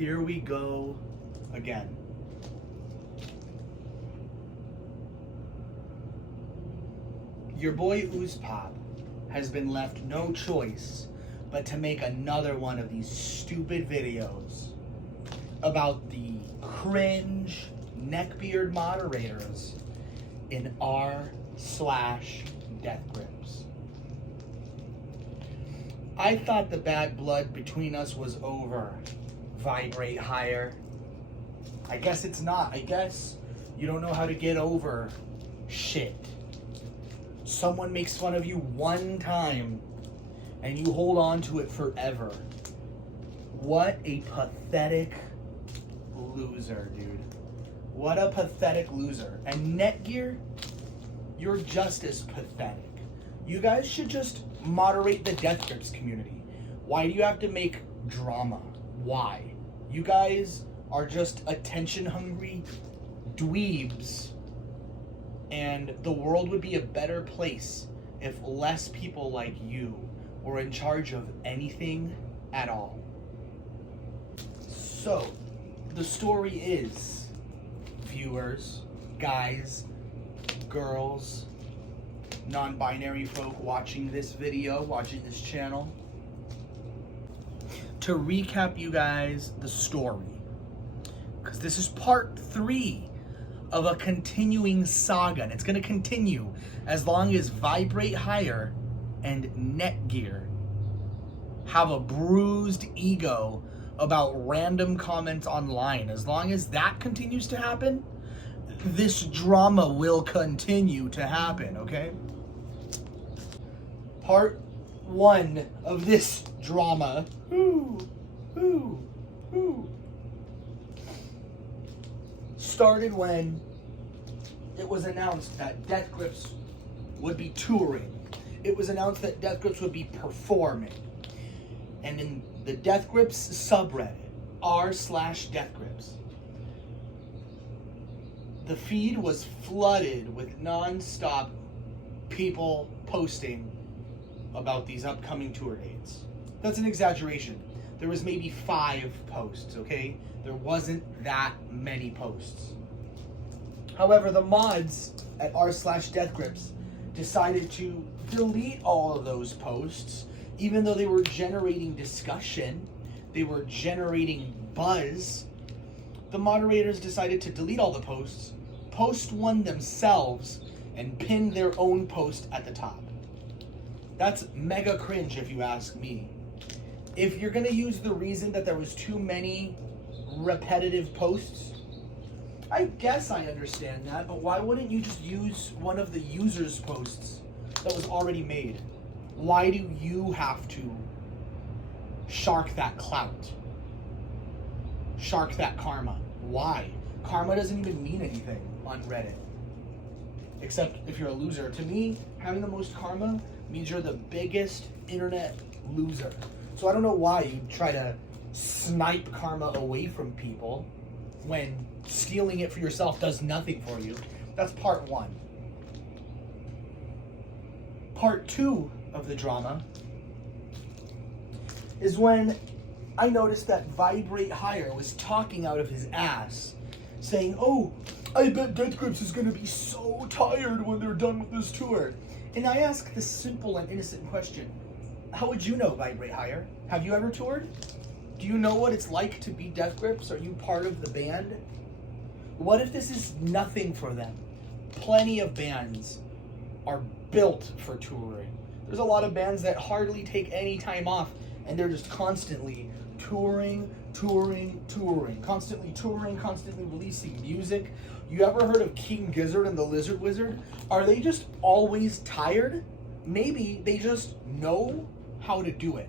Here we go again. Your boy Oozpop has been left no choice but to make another one of these stupid videos about the cringe neckbeard moderators in r/deathgrips. I thought the bad blood between us was over, v1brate1h1gher. I guess it's not. I guess you don't know how to get over shit. Someone makes fun of you one time and you hold on to it forever. What a pathetic loser, dude. What a pathetic loser. And NECKBEARD, you're just as pathetic. You guys should just moderate the deathgrips community. Why do you have to make drama? Why? You guys are just attention-hungry dweebs. And the world would be a better place if less people like you were in charge of anything at all. So, the story is, viewers, guys, girls, non-binary folk watching this video, watching this channel, to recap you guys the story, because this is part 3 of a continuing saga, and it's going to continue as long as v1brate1h1gher and NECKBEARD have a bruised ego about random comments online. As long as that continues to happen, this drama will continue to happen, okay? Part 1 of this drama started when it was announced that deathgrips would be touring. It was announced that deathgrips would be performing. And in the deathgrips subreddit, r/deathgrips, the feed was flooded with non-stop people posting about these upcoming tour dates. That's an exaggeration. There was maybe 5 posts, okay? There wasn't that many posts. However, the mods at r/deathgrips decided to delete all of those posts, even though they were generating discussion, they were generating buzz. The moderators decided to delete all the posts, post one themselves, and pin their own post at the top. That's mega cringe if you ask me. If you're gonna use the reason that there was too many repetitive posts, I guess I understand that, but why wouldn't you just use one of the users' posts that was already made? Why do you have to shark that clout? Shark that karma? Why? Karma doesn't even mean anything on Reddit. Except if you're a loser. To me, having the most karma means you're the biggest internet loser. So I don't know why you try to snipe karma away from people when stealing it for yourself does nothing for you. That's part 1. Part 2 of the drama is when I noticed that v1brate1h1gher was talking out of his ass, saying, "Oh, I bet deathgrips is gonna be so tired when they're done with this tour." And I ask the simple and innocent question, how would you know v1brate1h1gher? Have you ever toured? Do you know what it's like to be deathgrips? Are you part of the band? What if this is nothing for them? Plenty of bands are built for touring. There's a lot of bands that hardly take any time off, and they're just constantly touring, constantly releasing music. You ever heard of King Gizzard and the Lizard Wizard? Are they just always tired? Maybe they just know how to do it.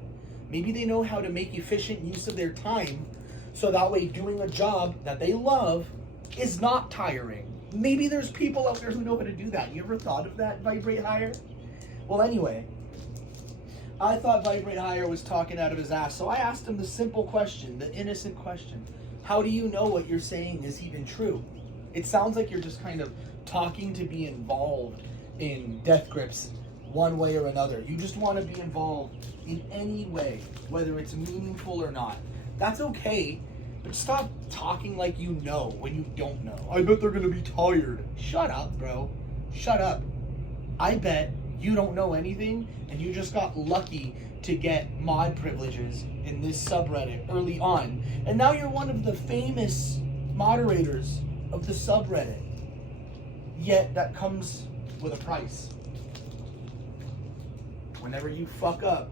Maybe they know how to make efficient use of their time, so that way doing a job that they love is not tiring. Maybe there's people out there who know how to do that. You ever thought of that, v1brate1h1gher? Well, anyway, I thought v1brate1h1gher was talking out of his ass, so I asked him the simple question, the innocent question. How do you know what you're saying is even true? It sounds like you're just kind of talking to be involved in deathgrips one way or another. You just want to be involved in any way, whether it's meaningful or not. That's okay. But stop talking like you know when you don't know. I bet they're gonna be tired. Shut up, bro. Shut up. I bet you don't know anything and you just got lucky to get mod privileges in this subreddit early on. And now you're one of the famous moderators of the subreddit. Yet that comes with a price. Whenever you fuck up,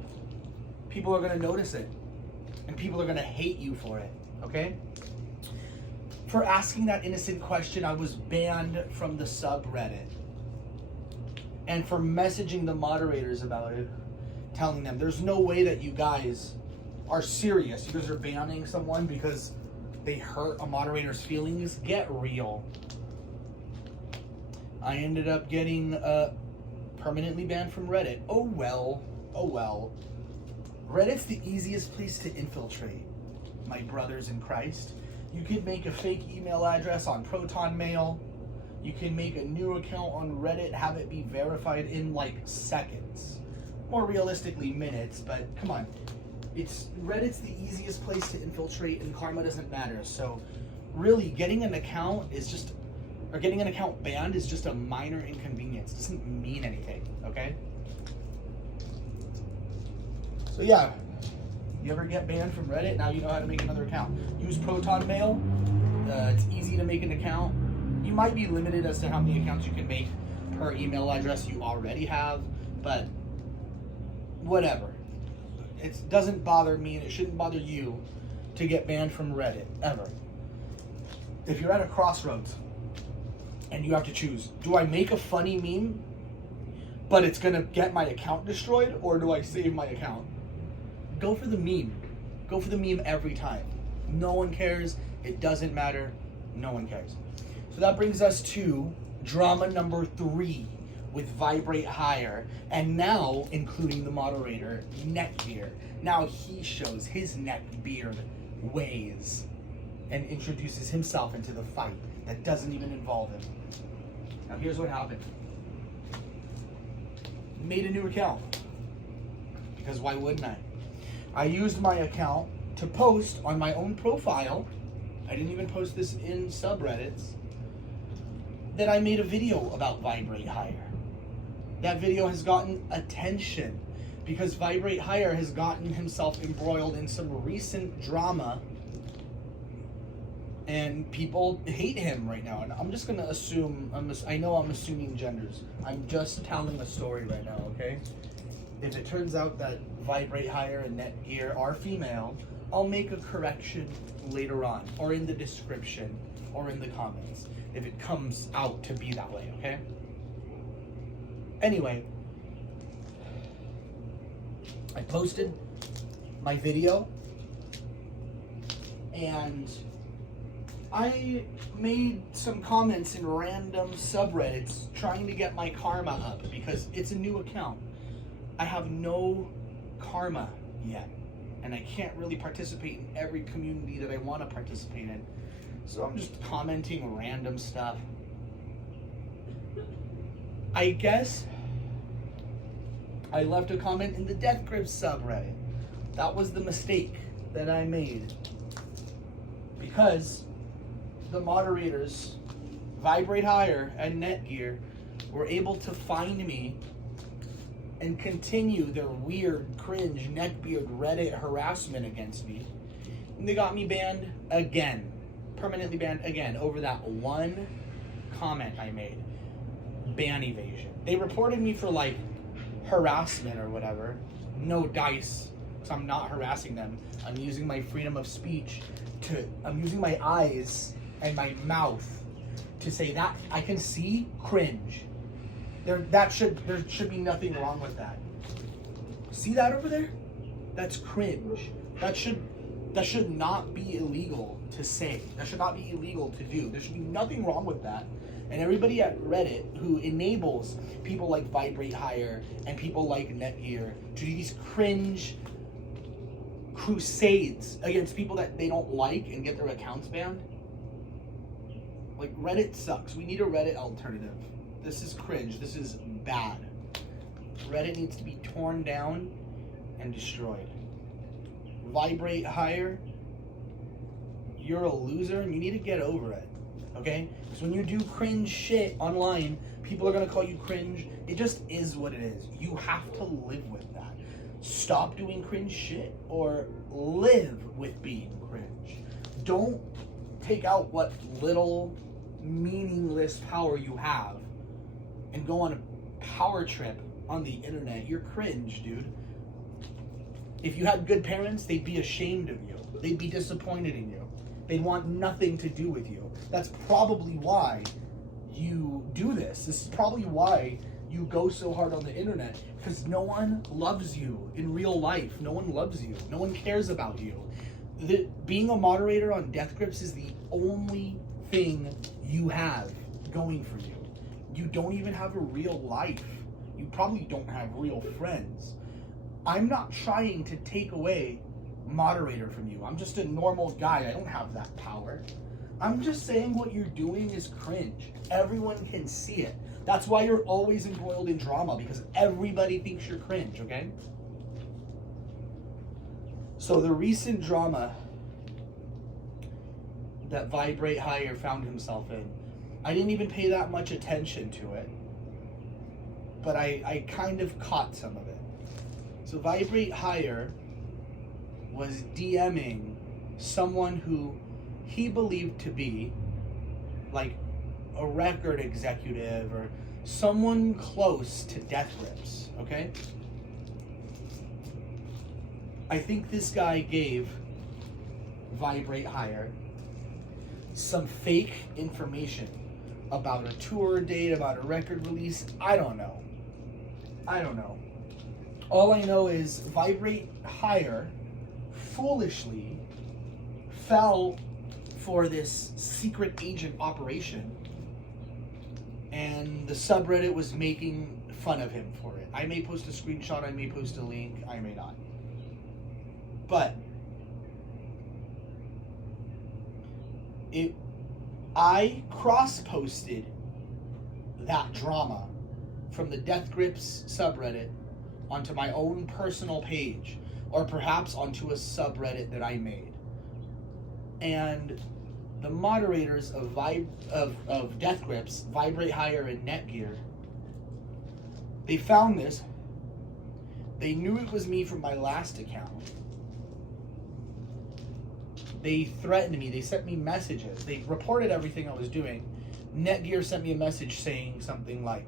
people are gonna notice it. And people are gonna hate you for it. Okay? For asking that innocent question, I was banned from the subreddit. And for messaging the moderators about it, telling them there's no way that you guys are serious. You guys are banning someone because they hurt a moderator's feelings. Get real. I ended up getting permanently banned from Reddit. Oh well. Oh well. Reddit's the easiest place to infiltrate, my brothers in Christ. You could make a fake email address on Proton Mail. You can make a new account on Reddit, have it be verified in like seconds. More realistically, minutes, but come on. Reddit's the easiest place to infiltrate and karma doesn't matter. So really getting an account banned is just a minor inconvenience. It doesn't mean anything, okay? So yeah, you ever get banned from Reddit, now you know how to make another account. Use Proton Mail. It's easy to make an account. You might be limited as to how many accounts you can make per email address you already have, but whatever. It doesn't bother me and it shouldn't bother you to get banned from Reddit, ever. If you're at a crossroads and you have to choose, do I make a funny meme, but it's gonna get my account destroyed, or do I save my account? Go for the meme. Go for the meme every time. No one cares. It doesn't matter. No one cares. So that brings us to drama number 3 with v1brate1h1gher, and now including the moderator, NECKBEARD. Now he shows his neckbeard ways and introduces himself into the fight that doesn't even involve him. Now here's what happened. Made a new account, because why wouldn't I? I used my account to post on my own profile. I didn't even post this in subreddits. That I made a video about v1brate1h1gher. That video has gotten attention because v1brate1h1gher has gotten himself embroiled in some recent drama and people hate him right now. And I'm just gonna assume, I know I'm assuming genders. I'm just telling a story right now, okay? If it turns out that v1brate1h1gher and NECKBEARD are female, I'll make a correction later on, or in the description, or in the comments, if it comes out to be that way, okay? Anyway, I posted my video, and I made some comments in random subreddits trying to get my karma up because it's a new account. I have no karma yet, and I can't really participate in every community that I want to participate in. So I'm just commenting random stuff. I guess I left a comment in the deathgrips subreddit. That was the mistake that I made, because the moderators, v1brate1h1gher and NECKBEARD, were able to find me and continue their weird, cringe, neckbeard Reddit harassment against me. And they got me banned again. Permanently banned again over that one comment I made. Ban evasion. They reported me for like harassment or whatever. No dice, because I'm not harassing them. I'm using my freedom of speech I'm using my eyes and my mouth to say that I can see cringe. There should be nothing wrong with that. See that over there? That's cringe. That should not be illegal to say. That should not be illegal to do. There should be nothing wrong with that. And everybody at Reddit who enables people like v1brate1h1gher and people like NECKBEARD to do these cringe crusades against people that they don't like and get their accounts banned. Like, Reddit sucks. We need a Reddit alternative. This is cringe. This is bad. Reddit needs to be torn down and destroyed. v1brate1h1gher, you're a loser and you need to get over it, okay? Because when you do cringe shit online, people are gonna call you cringe. It just is what it is. You have to live with that. Stop doing cringe shit or live with being cringe. Don't take out what little meaningless power you have and go on a power trip on the internet. You're cringe, dude. If you had good parents, they'd be ashamed of you. They'd be disappointed in you. They'd want nothing to do with you. That's probably why you do this. This is probably why you go so hard on the internet, because no one loves you in real life. No one loves you. No one cares about you. Being a moderator on Death Grips is the only thing you have going for you. You don't even have a real life. You probably don't have real friends. I'm not trying to take away moderator from you. I'm just a normal guy. I don't have that power. I'm just saying what you're doing is cringe. Everyone can see it. That's why you're always embroiled in drama, because everybody thinks you're cringe, okay? So the recent drama that v1brate1h1gher found himself in, I didn't even pay that much attention to it, but I kind of caught some of it. So v1brate1h1gher was DMing someone who he believed to be like a record executive or someone close to Death Grips, okay? I think this guy gave v1brate1h1gher some fake information about a tour date, about a record release. I don't know. All I know is v1brate1h1gher foolishly fell for this secret agent operation, and the subreddit was making fun of him for it. I may post a screenshot, I may post a link, I may not. But I cross-posted that drama from the Death Grips subreddit onto my own personal page, or perhaps onto a subreddit that I made. And the moderators of Death Grips, v1brate1h1gher and NECKBEARD, they found this. They knew it was me from my last account. They threatened me. They sent me messages. They reported everything I was doing. NECKBEARD sent me a message saying something like,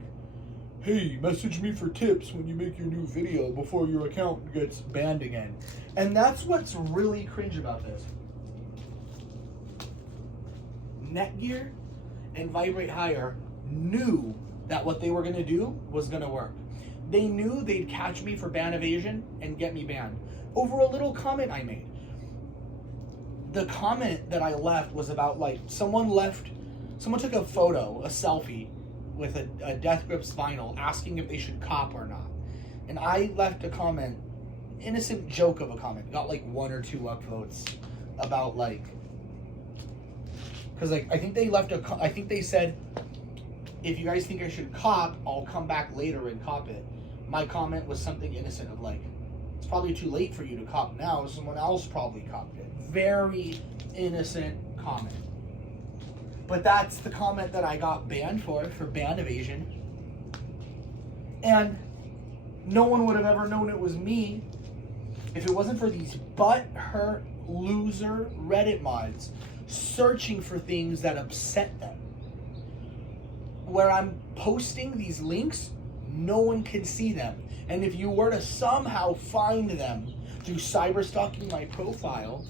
"Hey, message me for tips when you make your new video before your account gets banned again." And that's what's really cringe about this. NECKBEARD and v1brate1h1gher knew that what they were going to do was going to work. They knew they'd catch me for ban evasion and get me banned over a little comment I made. The comment that I left was about, like, someone took a photo, a selfie, with a Death Grips vinyl, asking if they should cop or not. And I left a comment, innocent joke of a comment, got like 1 or 2 upvotes about, like, because, like, I think they said, if you guys think I should cop, I'll come back later and cop it. My comment was something innocent of, like, it's probably too late for you to cop now, someone else probably copped it. Very innocent comment. But that's the comment that I got banned for ban evasion. And no one would have ever known it was me if it wasn't for these butt-hurt loser Reddit mods searching for things that upset them. Where I'm posting these links, no one can see them. And if you were to somehow find them through cyber stalking my profile,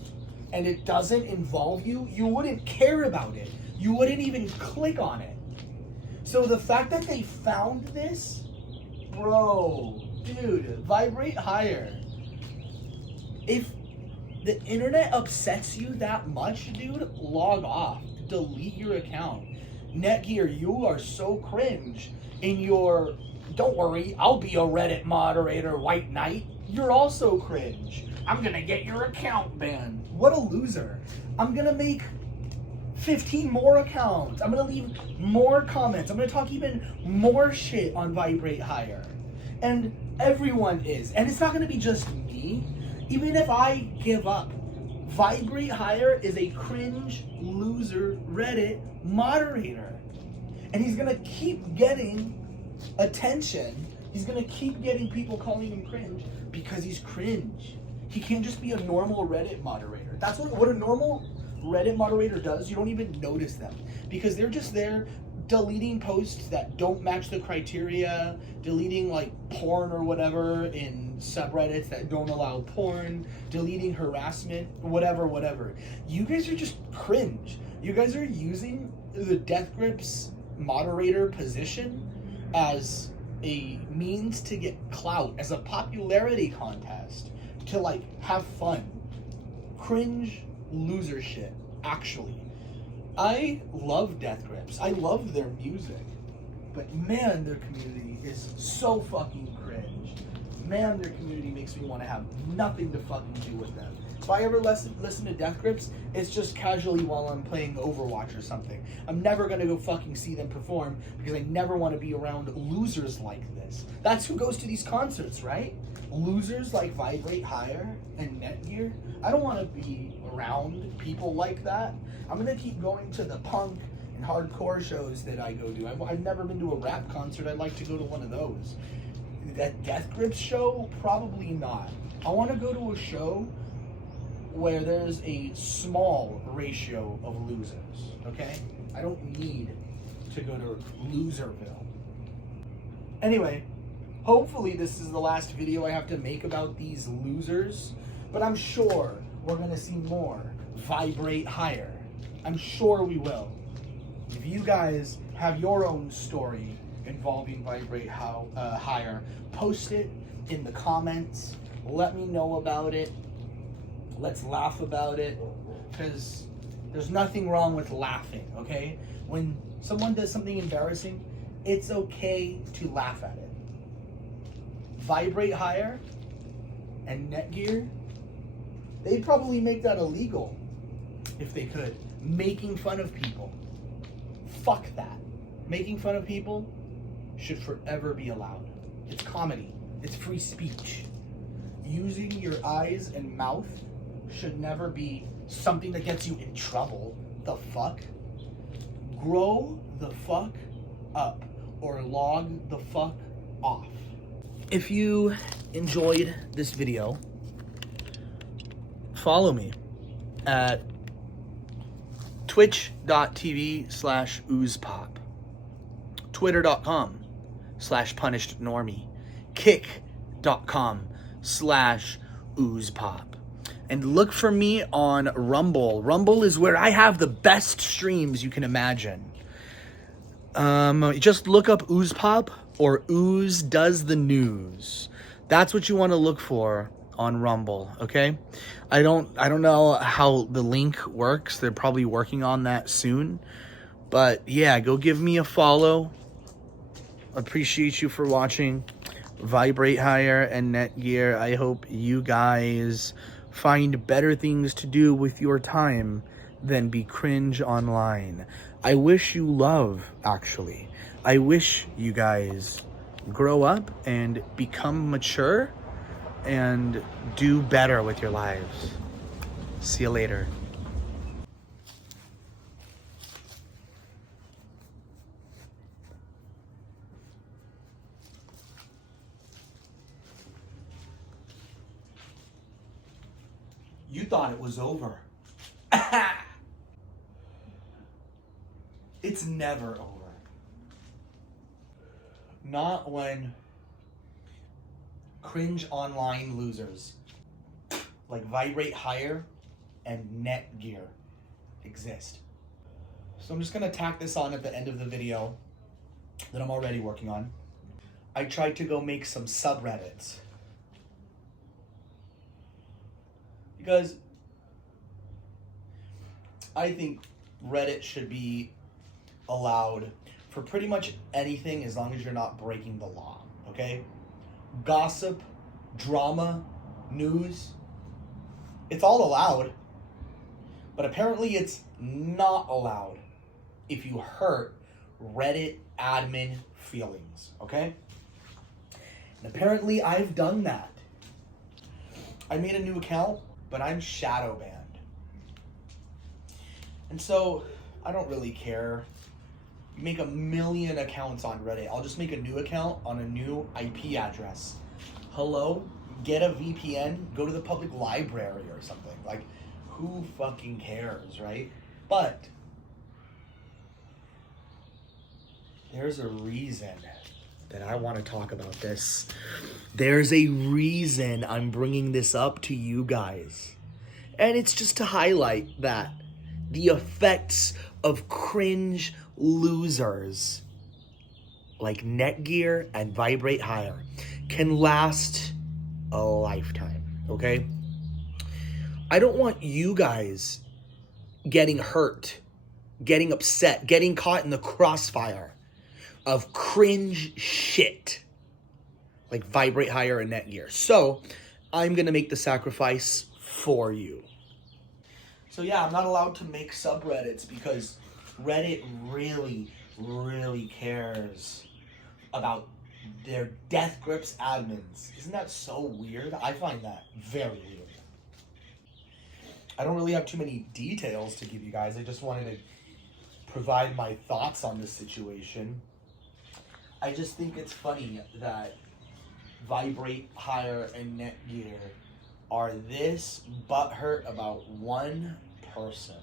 and it doesn't involve you, you wouldn't care about it. You wouldn't even click on it. So the fact that they found this, bro, dude, v1brate1h1gher. If the internet upsets you that much, dude, log off. Delete your account. NECKBEARD, you are so cringe in your, don't worry, I'll be a Reddit moderator, White Knight. You're also cringe. I'm gonna get your account banned. What a loser. I'm gonna make 15 more accounts. I'm gonna leave more comments. I'm gonna talk even more shit on v1brate1h1gher. And everyone is. And it's not gonna be just me. Even if I give up v1brate1h1gher is a cringe loser Reddit moderator. And he's gonna keep getting attention. He's gonna keep getting people calling him cringe because he's cringe. He can't just be a normal Reddit moderator. That's what a normal Reddit moderator does. You don't even notice them because they're just there deleting posts that don't match the criteria, deleting like porn or whatever in subreddits that don't allow porn, deleting harassment, whatever. You guys are just cringe. You guys are using the deathgrips moderator position as a means to get clout, as a popularity contest, to like have fun. Cringe loser shit, actually. I love deathgrips. I love their music. But man, their community is so fucking cringe. Man, their community makes me want to have nothing to fucking do with them. If I ever listen to deathgrips, it's just casually while I'm playing Overwatch or something. I'm never gonna go fucking see them perform because I never want to be around losers like this. That's who goes to these concerts, right? Losers like v1brate1h1gher and NECKBEARD. I don't want to be around people like that. I'm gonna keep going to the punk and hardcore shows that I go to. I've never been to a rap concert. I'd like to go to one of those. That deathgrips show, probably not. I want to go to a show where there's a small ratio of losers, okay? I don't need to go to Loserville. Anyway, hopefully this is the last video I have to make about these losers, but I'm sure we're gonna see more v1brate1h1gher. I'm sure we will. If you guys have your own story involving v1brate1h1gher, post it in the comments. Let me know about it. Let's laugh about it, because there's nothing wrong with laughing, okay? When someone does something embarrassing, it's okay to laugh at it. v1brate1h1gher and NECKBEARD, they'd probably make that illegal if they could. Making fun of people. Fuck that. Making fun of people should forever be allowed. It's comedy. It's free speech. Using your eyes and mouth should never be something that gets you in trouble. The fuck? Grow the fuck up or log the fuck off. If you enjoyed this video, follow me at twitch.tv/oozepop, twitter.com/punishednormie, kick.com/oozepop. And look for me on Rumble. Rumble is where I have the best streams you can imagine. Just look up Oozepop or Ooze Does the News. That's what you want to look for on Rumble, okay? I don't know how the link works. They're probably working on that soon. But yeah, go give me a follow. Appreciate you for watching. v1brate1h1gher and NECKBEARD. I hope you guys find better things to do with your time than be cringe online. I wish you love, actually. I wish you guys grow up and become mature and do better with your lives. See you later. You thought it was over. It's never over. Not when cringe online losers like v1brate1h1gher and NECKBEARD exist. So I'm just gonna tack this on at the end of the video that I'm already working on. I tried to go make some subreddits because I think Reddit should be allowed for pretty much anything as long as you're not breaking the law, okay? Gossip, drama, news, it's all allowed, but apparently it's not allowed if you hurt Reddit admin feelings, okay? And apparently I've done that. I made a new account, but I'm shadow banned. And so I don't really care. Make a million accounts on Reddit. I'll just make a new account on a new IP address. Hello? Get a VPN, go to the public library or something. Like, who fucking cares, right? But there's a reason that I want to talk about this. There's a reason I'm bringing this up to you guys. And it's just to highlight that the effects of cringe losers like NECKBEARD and v1brate1h1gher can last a lifetime, okay? I don't want you guys getting hurt, getting upset, getting caught in the crossfire of cringe shit like v1brate1h1gher and NECKBEARD. So I'm gonna make the sacrifice for you. So yeah, I'm not allowed to make subreddits because Reddit really, really cares about their deathgrips admins. Isn't that so weird? I find that very weird. I don't really have too many details to give you guys. I just wanted to provide my thoughts on this situation. I just think it's funny that v1brate1h1gher and NECKBEARD are this butthurt about one person.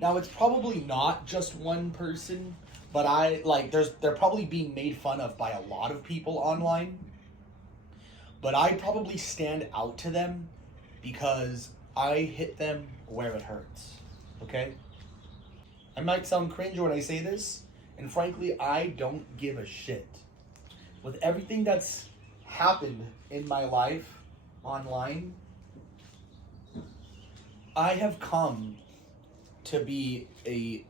Now, it's probably not just one person, but they're probably being made fun of by a lot of people online. But I probably stand out to them because I hit them where it hurts, okay? I might sound cringe when I say this, and frankly, I don't give a shit. With everything that's happened in my life online, I have come to be a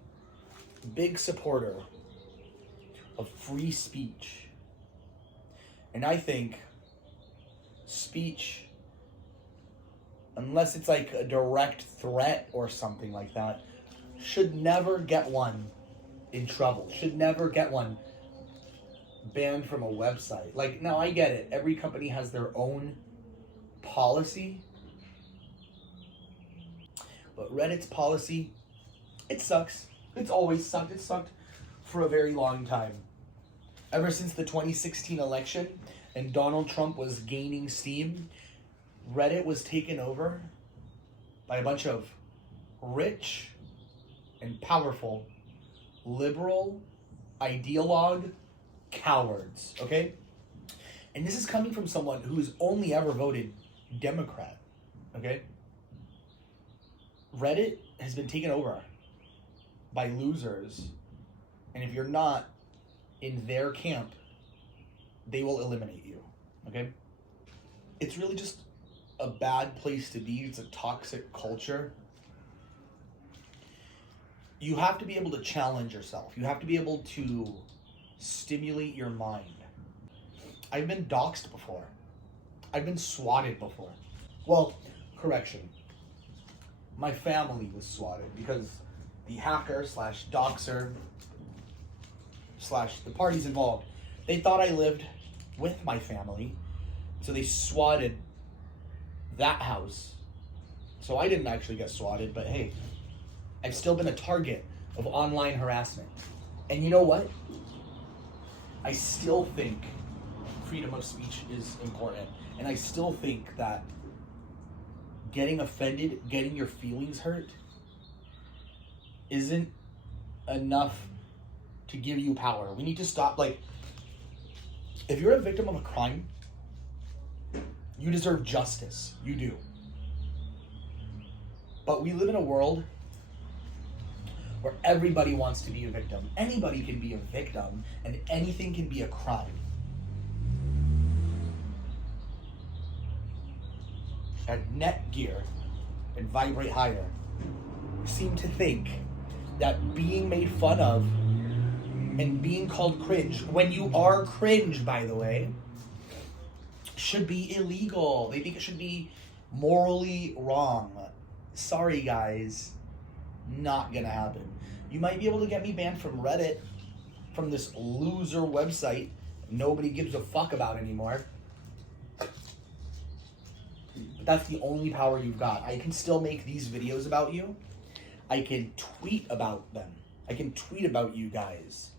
big supporter of free speech. And I think speech, unless it's like a direct threat or something like that, should never get one in trouble, should never get one banned from a website. Like, now I get it. Every company has their own policy. But Reddit's policy, it sucks. It's always sucked. It sucked for a very long time. Ever since the 2016 election and Donald Trump was gaining steam, Reddit was taken over by a bunch of rich and powerful liberal ideologue cowards, okay? And this is coming from someone who's only ever voted Democrat, okay? Reddit has been taken over by losers, and if you're not in their camp, they will eliminate you, okay? It's really just a bad place to be. It's a toxic culture. You have to be able to challenge yourself. You have to be able to stimulate your mind. I've been doxxed before. I've been swatted before. Well, correction. My family was swatted because the hacker slash doxer slash the parties involved, they thought I lived with my family, so they swatted that house. So I didn't actually get swatted, but hey, I've still been a target of online harassment. And you know what? I still think freedom of speech is important. And I still think that getting offended, getting your feelings hurt, isn't enough to give you power. We need to stop. Like, if you're a victim of a crime, you deserve justice. You do. But we live in a world where everybody wants to be a victim. Anybody can be a victim, and anything can be a crime. And NECKBEARD and v1brate1h1gher seem to think that being made fun of and being called cringe, when you are cringe, by the way, should be illegal. They think it should be morally wrong. Sorry, guys. Not gonna happen. You might be able to get me banned from Reddit, from this loser website nobody gives a fuck about anymore. But that's the only power you've got. I can still make these videos about you. I can tweet about them. I can tweet about you guys.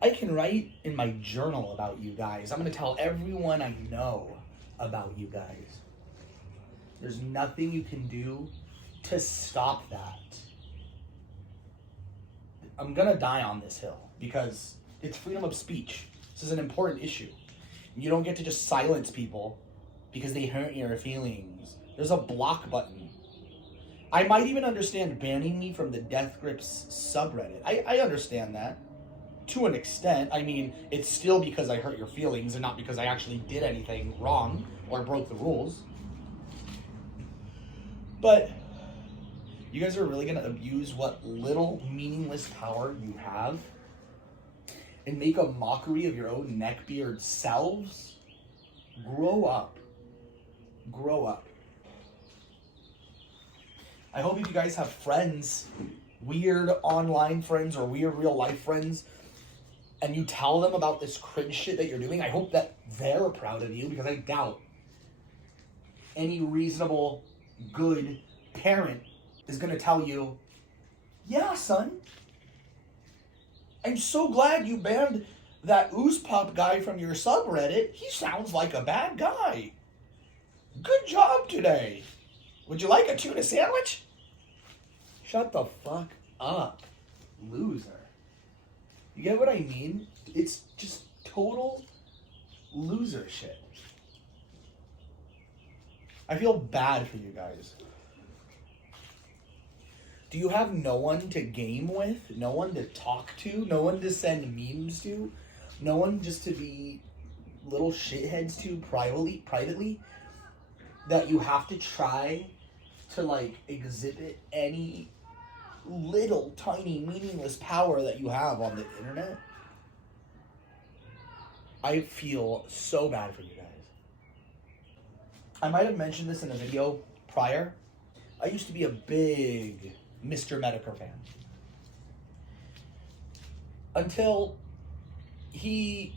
I can write in my journal about you guys. I'm going to tell everyone I know about you guys. There's nothing you can do to stop that. I'm going to die on this hill because it's freedom of speech. This is an important issue. You don't get to just silence people because they hurt your feelings. There's a block button. I might even understand banning me from the deathgrips subreddit. I understand that. To an extent. I mean, it's still because I hurt your feelings and not because I actually did anything wrong or broke the rules. But you guys are really going to abuse what little meaningless power you have and make a mockery of your own neckbeard selves? Grow up. Grow up. I hope if you guys have friends, weird online friends or weird real life friends, and you tell them about this cringe shit that you're doing, I hope that they're proud of you, because I doubt any reasonable, good parent is going to tell you, yeah, son, I'm so glad you banned that ooze pup guy from your subreddit. He sounds like a bad guy. Good job today. Would you like a tuna sandwich? Shut the fuck up, loser. You get what I mean? It's just total loser shit. I feel bad for you guys. Do you have no one to game with? No one to talk to? No one to send memes to? No one just to be little shitheads to privately? That you have to try to, like, exhibit any little tiny meaningless power that you have on the internet? I feel so bad for you guys. I might have mentioned this in a video prior. I used to be a big Mr. Medicare fan. Until he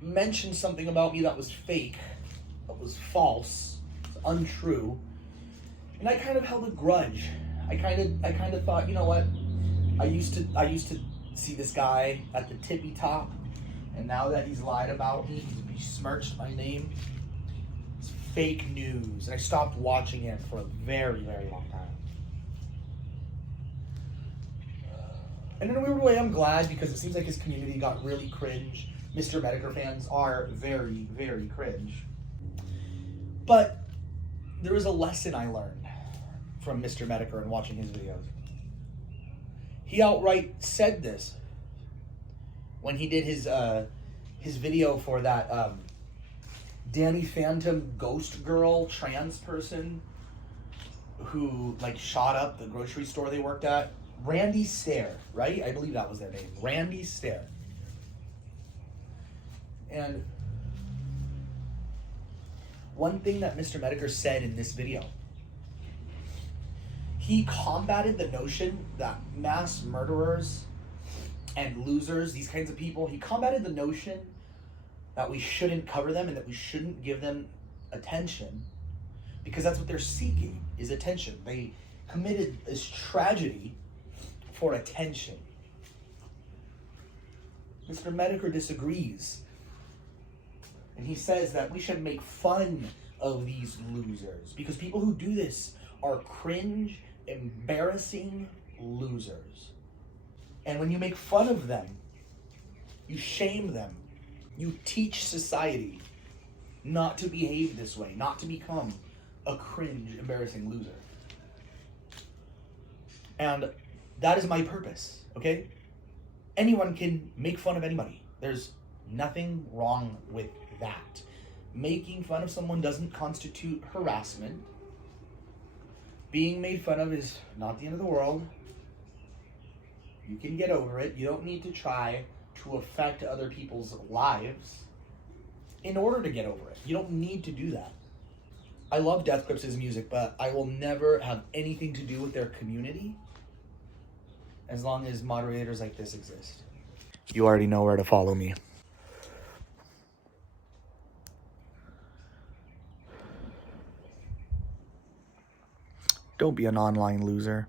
mentioned something about me that was fake, that was false, untrue, and I kind of held a grudge. I kind of thought, you know what? I used to see this guy at the tippy top, and now that he's lied about me, he's besmirched my name. It's fake news, and I stopped watching him for a very, very long time. And in a weird way, I'm glad, because it seems like his community got really cringe. Mr. Medicare fans are very, very cringe. But there was a lesson I learned from Mr. Medicare and watching his videos. He outright said this when he did his video for that Danny Phantom ghost girl trans person who, like, shot up the grocery store they worked at. Randy Stare, right? I believe that was their name. Randy Stare. And one thing that Mr. Medicare said in this video, he combated the notion that mass murderers and losers, these kinds of people, he combated the notion that we shouldn't cover them and that we shouldn't give them attention, because that's what they're seeking, is attention. They committed this tragedy for attention. Mr. Medicare disagrees. And he says that we should make fun of these losers, because people who do this are cringe, embarrassing losers. And when you make fun of them, you shame them. You teach society not to behave this way, not to become a cringe, embarrassing loser. And that is my purpose, okay? Anyone can make fun of anybody. There's nothing wrong with that. Making fun of someone doesn't constitute harassment. Being made fun of is not the end of the world. You can get over it. You don't need to try to affect other people's lives in order to get over it. You don't need to do that. I love deathgrips' music, but I will never have anything to do with their community as long as moderators like this exist. You already know where to follow me. Don't be an online loser.